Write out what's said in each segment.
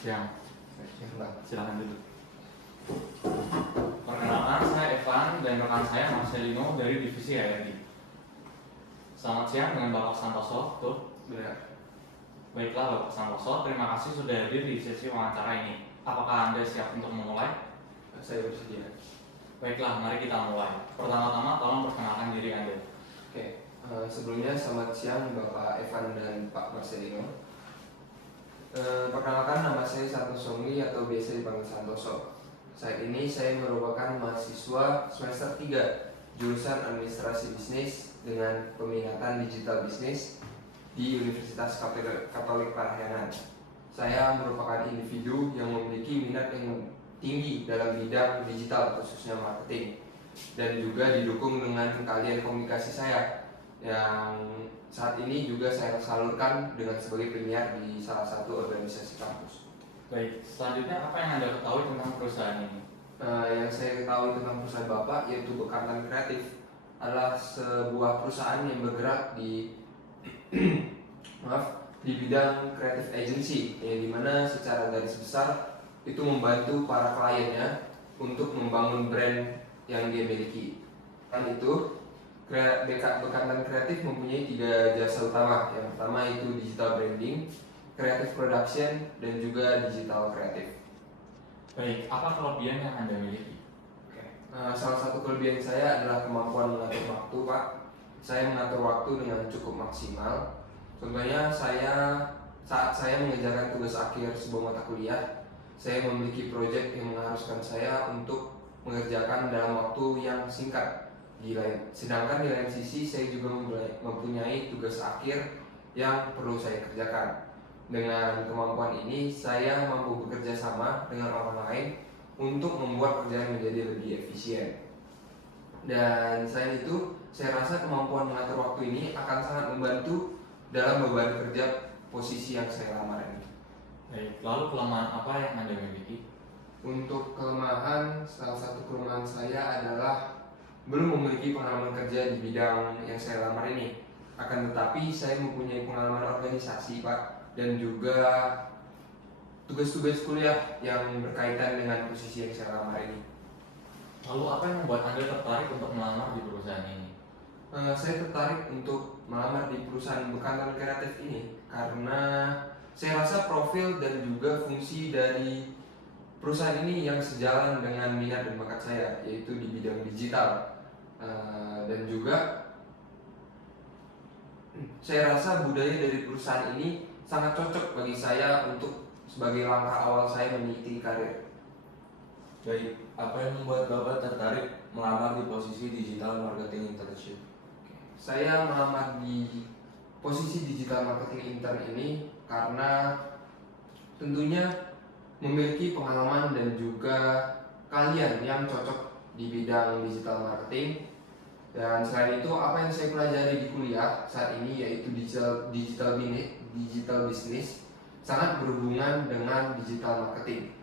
Siang, Siang, Bang. silakan duduk. Perkenalkan, saya Evan dan rekan saya Marcelino dari Divisi HRD. Selamat siang dengan Bapak Santoso, betul? Benar. Baiklah Bapak Santoso, terima kasih sudah hadir di sesi wawancara ini. Apakah Anda siap untuk memulai? Saya bersedia. Baiklah, mari kita mulai. Pertama-tama tolong perkenalkan diri Anda. Oke. Sebelumnya selamat siang Bapak Evan dan Pak Marcelino. Perkenalkan, nama saya Santoso atau biasa dipanggil Santoso. Saat ini saya merupakan mahasiswa semester 3 jurusan Administrasi Bisnis dengan peminatan Digital Bisnis di Universitas Katolik Parahyangan. Saya merupakan individu yang memiliki minat yang tinggi dalam bidang digital, khususnya marketing, dan juga didukung dengan keahlian komunikasi saya yang saat ini juga saya salurkan dengan sebagai penyiar di salah satu organisasi kampus. Baik, selanjutnya apa yang Anda ketahui tentang perusahaan ini? Yang saya ketahui tentang perusahaan Bapak yaitu Bekantan Kreatif adalah sebuah perusahaan yang bergerak di di bidang creative agency, yang dimana secara garis besar itu membantu para kliennya untuk membangun brand yang dia miliki. Selain itu, Bekantan Kreatif mempunyai 3 jasa utama. Yang pertama itu digital branding, creative production, dan juga digital kreatif. Baik, apa kelebihan yang Anda miliki? Salah satu kelebihan saya adalah kemampuan mengatur waktu, Pak. Saya mengatur waktu dengan cukup maksimal. Contohnya saat saya mengerjakan tugas akhir sebuah mata kuliah, saya memiliki proyek yang mengharuskan saya untuk mengerjakan dalam waktu yang singkat. Sedangkan di lain sisi saya juga mempunyai tugas akhir yang perlu saya kerjakan. Dengan kemampuan ini, saya mampu bekerja sama dengan orang lain untuk membuat kerjaan menjadi lebih efisien. Dan selain itu, saya rasa kemampuan mengatur waktu ini akan sangat membantu dalam beban kerja posisi yang saya lamar ini. Baik, lalu kelemahan apa yang Anda miliki? Untuk kelemahan, salah satu kelemahan saya adalah belum memiliki pengalaman kerja di bidang yang saya lamar ini. Akan tetapi saya mempunyai pengalaman organisasi, Pak, dan juga tugas-tugas kuliah yang berkaitan dengan posisi yang saya lamar ini. Lalu apa yang membuat Anda tertarik untuk melamar di perusahaan ini? Saya tertarik untuk melamar di perusahaan Bekantan Kreatif ini karena saya rasa profil dan juga fungsi dari perusahaan ini yang sejalan dengan minat dan bakat saya, yaitu di bidang digital. Dan juga saya rasa budaya dari perusahaan ini sangat cocok bagi saya untuk sebagai langkah awal saya meniti karir. Baik, apa yang membuat Bapak tertarik melamar di posisi digital marketing internship? Saya melamar di posisi digital marketing intern ini karena tentunya memiliki pengalaman dan juga keahlian yang cocok di bidang digital marketing. Dan selain itu, apa yang saya pelajari di kuliah saat ini yaitu digital business sangat berhubungan dengan digital marketing.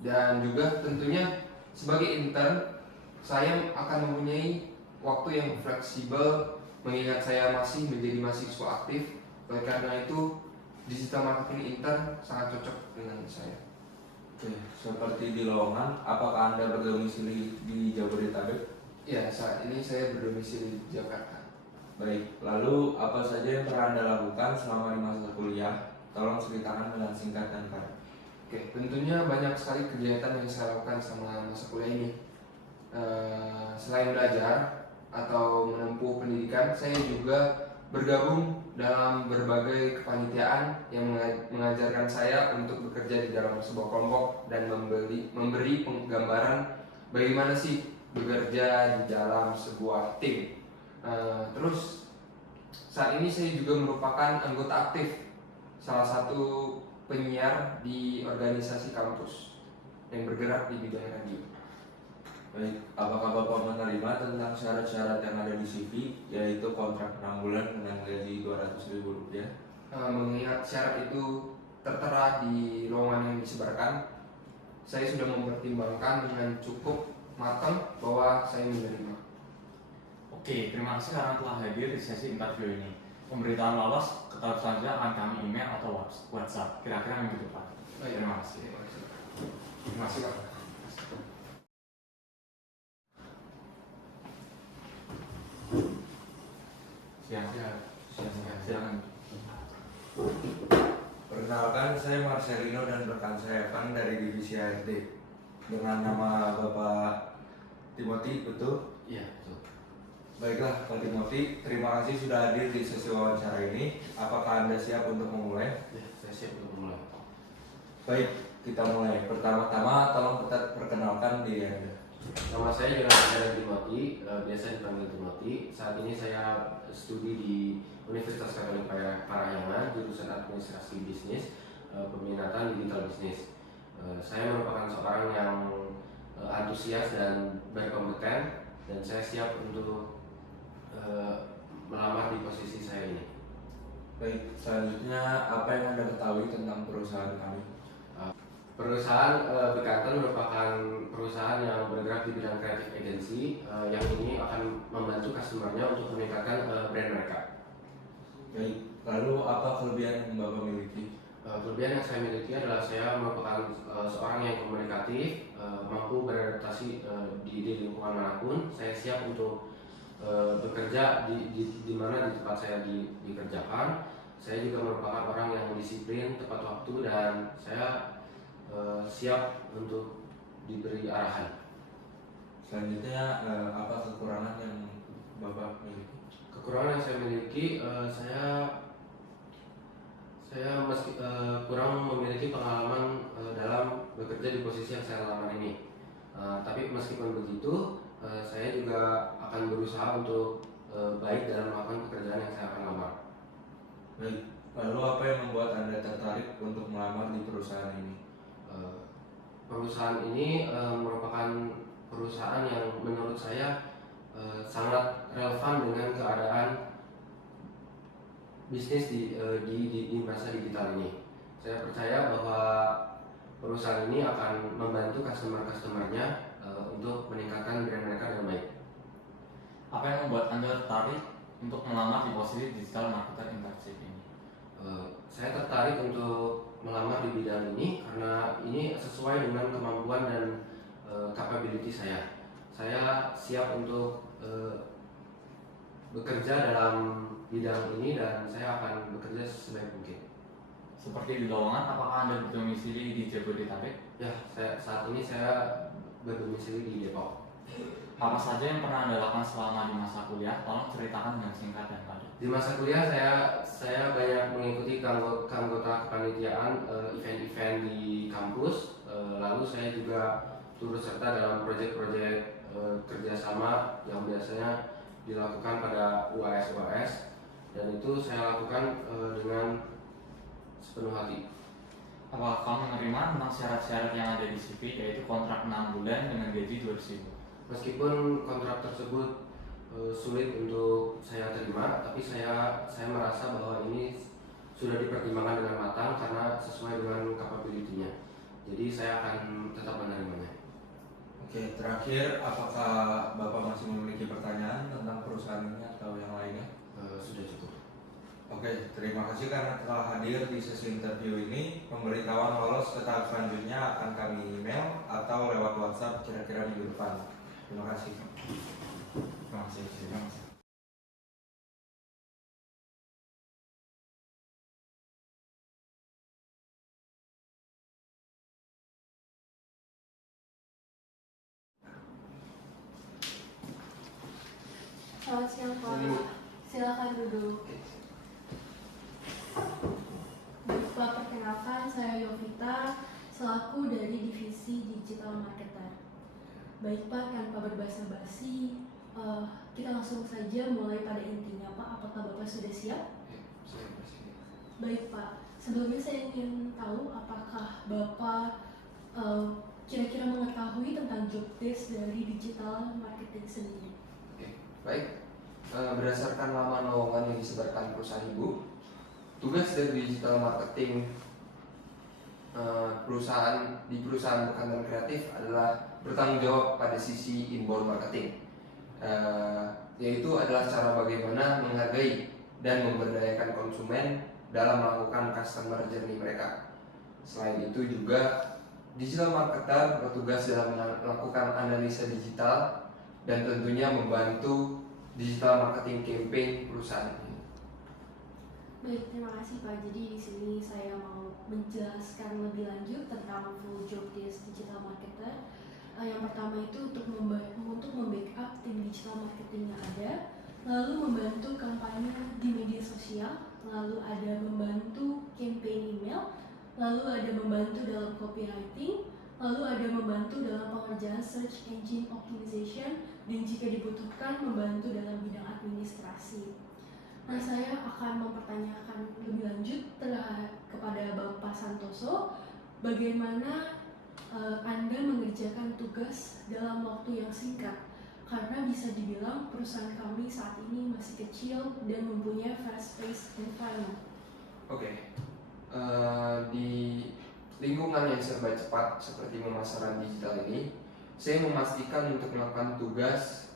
Dan juga tentunya sebagai intern saya akan mempunyai waktu yang fleksibel mengingat saya masih menjadi mahasiswa aktif. Oleh karena itu, digital marketing intern sangat cocok dengan saya. Oke, seperti di lowongan, apakah Anda berdomisili di Jabodetabek? Ya, saat ini saya berdomisili di Jakarta. Baik, lalu apa saja yang pernah Anda lakukan selama di masa kuliah? Tolong ceritakan dengan singkat dan padat. Oke, tentunya banyak sekali kegiatan yang saya lakukan selama masa kuliah ini. Selain belajar atau menempuh pendidikan, saya juga bergabung dalam berbagai kepanitiaan yang mengajarkan saya untuk bekerja di dalam sebuah kelompok dan memberi penggambaran bagaimana sih bekerja di dalam sebuah tim. Terus saat ini saya juga merupakan anggota aktif salah satu penyiar di organisasi kampus yang bergerak di bidang radio. Baik, apakah Bapak menerima tentang syarat-syarat yang ada di CV, yaitu kontrak 6 bulan dengan gaji Rp200.000? Mengingat syarat itu tertera di lowongan yang disebarkan, saya sudah mempertimbangkan dengan cukup matang bahwa saya menerima. Oke, terima kasih karena telah hadir di sesi interview ini. pemberitaan lolos ke tahap selanjutnya akan kami email atau WhatsApp. Kira-kira minggu depan. Terima kasih. Terima kasih Pak. Silakan. Perkenalkan, saya Marcelino dan rekan saya Evan dari divisi ART. Dengan nama Bapak Timothy, betul? Iya, betul. Baiklah, Pak Timothy, terima kasih sudah hadir di sesi wawancara ini. Apakah Anda siap untuk memulai? Ya, saya siap untuk mulai. Baik, kita mulai. Pertama-tama, tolong perkenalkan diri Anda. Nama saya Jonathan Timothy, biasa dipanggil Timothy. Saat ini saya studi di Universitas Katolik Parahyangan, jurusan Administrasi Bisnis, peminatan Digital Bisnis. Saya merupakan seorang yang antusias dan berkompeten, dan saya siap untuk melamar di posisi saya ini. Baik, selanjutnya apa yang Anda ketahui tentang perusahaan kami? Perusahaan Bekantan merupakan perusahaan yang bergerak di bidang kreatif agency, yang ini akan membantu customer-nya untuk meningkatkan brand mereka. Baik, lalu apa kelebihan yang Bapak miliki? Kelebihan yang saya miliki adalah saya merupakan seorang yang komunikatif, mampu beradaptasi di lingkungan manapun. Saya siap untuk bekerja di mana di tempat saya dikerjakan. Saya juga merupakan orang yang disiplin, tepat waktu, dan saya siap untuk diberi arahan. Selanjutnya, apa kekurangan yang Bapak miliki? Kekurangan yang saya miliki, saya meski kurang memiliki pengalaman dalam bekerja di posisi yang saya lamar ini. Tapi meskipun begitu, saya juga akan berusaha untuk baik dalam melakukan pekerjaan yang saya akan lamar. Baik, lalu apa yang membuat Anda tertarik untuk melamar di perusahaan ini? Perusahaan ini merupakan perusahaan yang menurut saya sangat relevan dengan keadaan bisnis di masa digital ini. Saya percaya bahwa perusahaan ini akan membantu customer-customernya untuk meningkatkan brand mereka dengan baik. Apa yang membuat Anda tertarik untuk melamar di posisi digital marketer internship ini? Saya tertarik untuk melamar di bidang ini karena ini sesuai dengan kemampuan dan capability saya. Saya siap untuk bekerja dalam bidang ini dan saya akan bekerja sebaik mungkin. Seperti di lowongan, apakah Anda berdomisili di Jabodetabek? Ya, saat ini saya berdomisili di Depok. Apa saja yang pernah Anda lakukan selama di masa kuliah? Tolong ceritakan dengan singkat dan padat. Di masa kuliah saya banyak mengikuti keanggota kepanitiaan event-event di kampus. Lalu saya juga turut serta dalam proyek-proyek kerjasama yang biasanya dilakukan pada UAS, dan itu saya lakukan dengan sepenuh hati. Apakah kamu menerima tentang syarat-syarat yang ada di CV, yaitu kontrak 6 bulan dengan gaji 200.000? Meskipun kontrak tersebut sulit untuk saya terima, tapi saya merasa bahwa ini sudah dipertimbangkan dengan matang karena sesuai dengan capability-nya. Jadi saya akan tetap menerimanya. Oke, terakhir, apakah Bapak masih memiliki pertanyaan tentang perusahaan ini atau yang lainnya? Sudah cukup. Oke, terima kasih karena telah hadir di sesi interview ini. Pemberitahuan lolos ke tahap selanjutnya akan kami email atau lewat WhatsApp kira-kira minggu depan. Terima kasih. Terima kasih. Selamat siang Pak, silakan duduk. Bapak, perkenalkan, saya Yovita selaku dari divisi digital marketer. Baik Pak, tanpa berbasa-basi, kita langsung saja mulai pada intinya Pak. Apakah Bapak sudah siap? Saya bersedia. Baik Pak, sebelumnya saya ingin tahu apakah Bapak kira-kira mengetahui tentang job desk dari digital marketing sendiri. Baik, berdasarkan laman lowongan yang disebarkan perusahaan ibu, tugas dari digital marketing perusahaan Bekantan Kreatif adalah bertanggung jawab pada sisi inbound marketing, yaitu adalah cara bagaimana menghargai dan memberdayakan konsumen dalam melakukan customer journey mereka. Selain itu juga digital marketer bertugas dalam melakukan analisa digital dan tentunya membantu digital marketing campaign perusahaan ini. Baik, terima kasih Pak. Jadi di sini saya mau menjelaskan lebih lanjut tentang full job desk digital marketer. Yang pertama itu untuk membackup tim digital marketing yang ada, lalu membantu kampanye di media sosial, lalu ada membantu campaign email, lalu ada membantu dalam copywriting, lalu ada membantu dalam pengerjaan search engine optimization, dan jika dibutuhkan membantu dalam bidang administrasi. Nah, saya akan mempertanyakan lebih lanjut kepada Bapak Santoso, bagaimana Anda mengerjakan tugas dalam waktu yang singkat? Karena bisa dibilang perusahaan kami saat ini masih kecil dan mempunyai fast-paced environment. Oke. Di lingkungan yang serba cepat seperti pemasaran digital ini, saya memastikan untuk melakukan tugas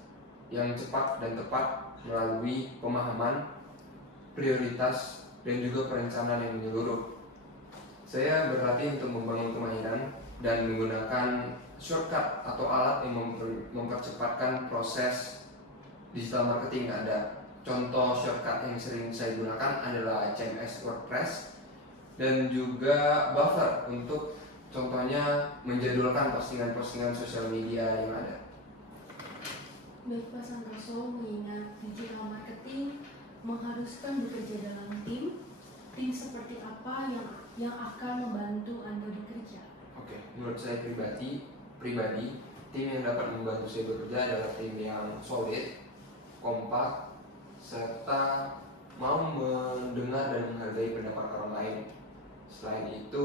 yang cepat dan tepat melalui pemahaman, prioritas, dan juga perencanaan yang menyeluruh. Saya berlatih untuk membangun kemahiran dan menggunakan shortcut atau alat yang mempercepatkan proses digital marketing yang ada. Contoh shortcut yang sering saya gunakan adalah CMS WordPress dan juga Buffer untuk contohnya menjadwalkan postingan-postingan sosial media yang ada. Baik Pak Santoso, mengingat digital marketing mengharuskan bekerja dalam tim seperti apa yang akan membantu Anda bekerja? Oke, menurut saya pribadi, tim yang dapat membantu saya bekerja adalah tim yang solid, kompak, serta mau mendengar dan menghargai pendapat orang lain. Selain itu,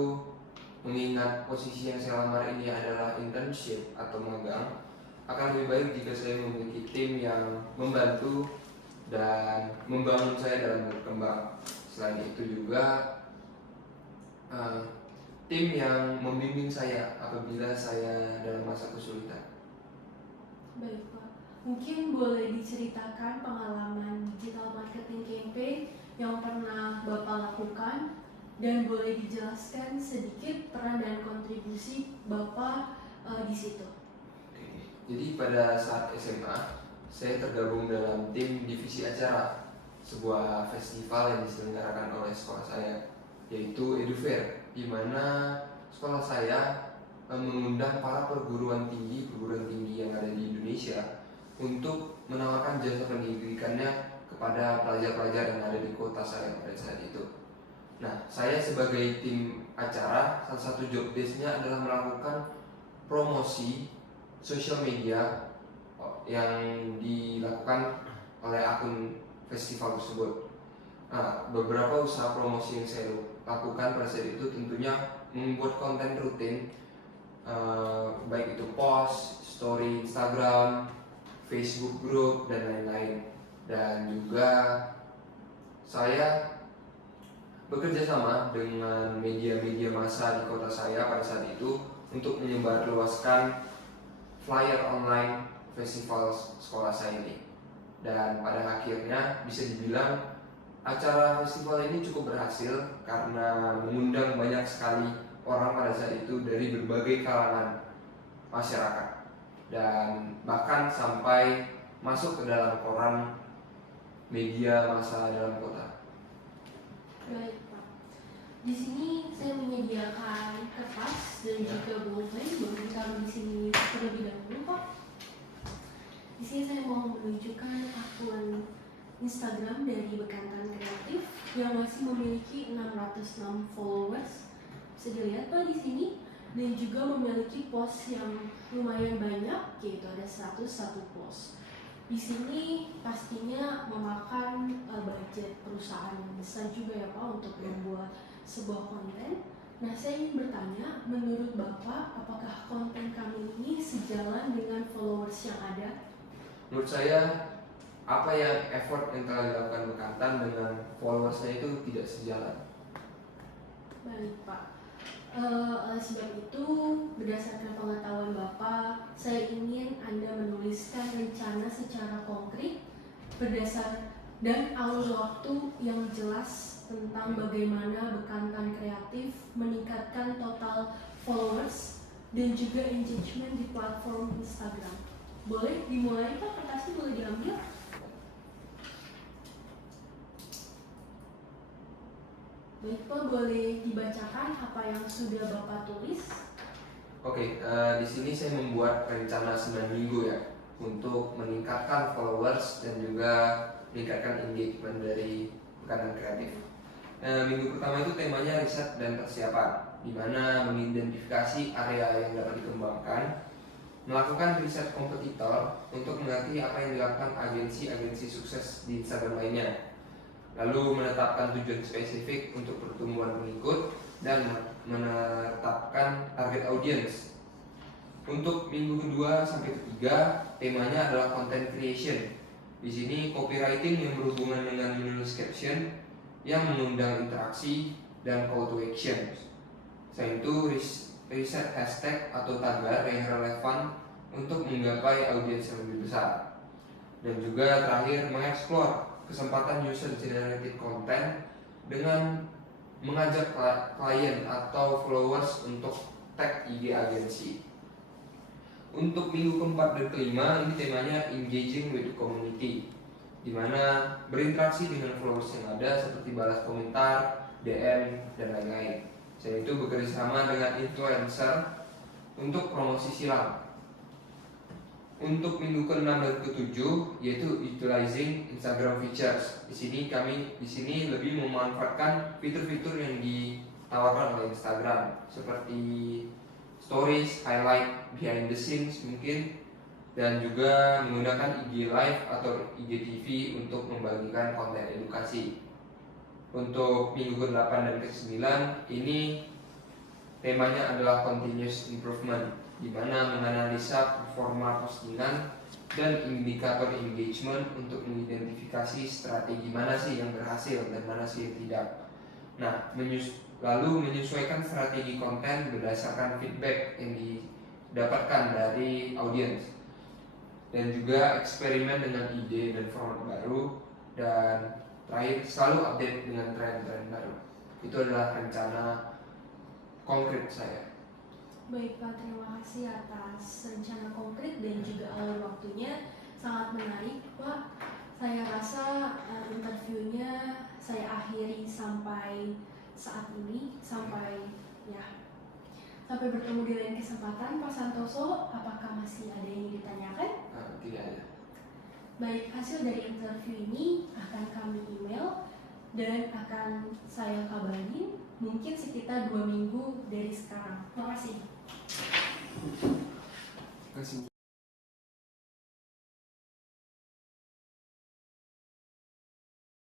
mengingat posisi yang saya lamar ini adalah internship atau magang, akan lebih baik jika saya memiliki tim yang membantu dan membangun saya dalam berkembang. Selain itu juga tim yang membimbing saya apabila saya dalam masa kesulitan. Baik Pak, mungkin boleh diceritakan pengalaman digital marketing campaign yang pernah Bapak lakukan dan boleh dijelaskan sedikit peran dan kontribusi Bapak di situ. Oke. Jadi pada saat SMA, saya tergabung dalam tim divisi acara sebuah festival yang diselenggarakan oleh sekolah saya, yaitu EduFair, di mana sekolah saya mengundang para perguruan tinggi yang ada di Indonesia untuk menawarkan jasa pendidikannya kepada pelajar-pelajar yang ada di kota saya pada saat itu. Nah, saya sebagai tim acara, salah satu job desk-nya adalah melakukan promosi sosial media yang dilakukan oleh akun festival tersebut. Nah, beberapa usaha promosi yang saya lakukan pada saat itu tentunya membuat konten rutin, baik itu post, story Instagram, Facebook group, dan lain-lain. Dan juga saya bekerja sama dengan media-media massa di kota saya pada saat itu untuk menyebarluaskan flyer online festival sekolah saya ini. Dan pada akhirnya bisa dibilang acara festival ini cukup berhasil karena mengundang banyak sekali orang pada saat itu dari berbagai kalangan masyarakat dan bahkan sampai masuk ke dalam koran media massa dalam kota. Baik Pak, di sini saya menyediakan kertas dan juga bolpen, boleh ditaruh di sini terlebih dahulu Pak. Di sini saya mau menunjukkan akun Instagram dari Bekantan Kreatif yang masih memiliki 606 followers. Bisa dilihat Pak di sini, dan juga memiliki post yang lumayan banyak, yaitu ada 101 post. Di sini pastinya memakan budget perusahaan yang besar juga ya Pak untuk membuat sebuah konten. Nah, saya ingin bertanya, menurut Bapak, apakah konten kami ini sejalan dengan followers yang ada? Menurut saya, apa yang effort yang telah dilakukan Bekantan dengan followersnya itu tidak sejalan. Baik Pak, oleh sebab itu berdasarkan pengetahuan Bapak, saya ingin Anda menuliskan rencana secara konkret dan alur waktu yang jelas tentang bagaimana bekantan kreatif meningkatkan total followers dan juga engagement di platform Instagram. Boleh dimulai Pak, kertasnya boleh diambil. Baik Pak, boleh dibacakan apa yang sudah Bapak tulis? Oke, di sini saya membuat rencana 9 minggu ya untuk meningkatkan followers dan juga meningkatkan engagement dari bekantan kreatif. Minggu pertama itu temanya riset dan persiapan, di mana mengidentifikasi area yang dapat dikembangkan, melakukan riset kompetitor untuk mengerti apa yang dilakukan agensi-agensi sukses di Instagram lainnya, lalu menetapkan tujuan spesifik untuk pertumbuhan pengikut dan menetapkan target audience. Untuk minggu kedua sampai ketiga, temanya adalah content creation. Di sini copywriting yang berhubungan dengan menulis caption yang mengundang interaksi dan call to action. Selain itu, riset hashtag atau tagar yang relevan untuk menggapai audiens yang lebih besar. Dan juga terakhir, mengeksplor kesempatan user generated content dengan mengajak klien atau followers untuk tag IG agensi. Untuk minggu keempat dan kelima, ini temanya engaging with the community, di mana berinteraksi dengan followers yang ada seperti balas komentar, DM, dan lain-lain. Selain itu bekerja sama dengan influencer untuk promosi silang. Untuk minggu ke-6 dan ke-7 yaitu utilizing Instagram features. Di sini lebih memanfaatkan fitur-fitur yang ditawarkan oleh Instagram seperti stories, highlight, behind the scenes mungkin, dan juga menggunakan IG Live atau IGTV untuk membagikan konten edukasi. Untuk minggu ke-8 dan ke-9 ini temanya adalah continuous improvement, di mana menganalisa performa postingan dan indikator engagement untuk mengidentifikasi strategi mana sih yang berhasil dan mana sih yang tidak. Nah, lalu menyesuaikan strategi konten berdasarkan feedback yang didapatkan dari audiens, dan juga eksperimen dengan ide dan format baru, dan terakhir selalu update dengan tren-tren baru. Itu adalah rencana konkret saya. Baik Pak, terima kasih atas rencana konkret dan juga alur waktunya, sangat menarik Pak. Saya rasa interviewnya saya akhiri sampai saat ini, sampai bertemu di lain kesempatan. Pak Santoso, apakah masih ada yang ditanyakan? Tidak ada. Baik, hasil dari interview ini akan kami email dan akan saya kabarin mungkin sekitar 2 minggu dari sekarang. Terima kasih. Terima kasih.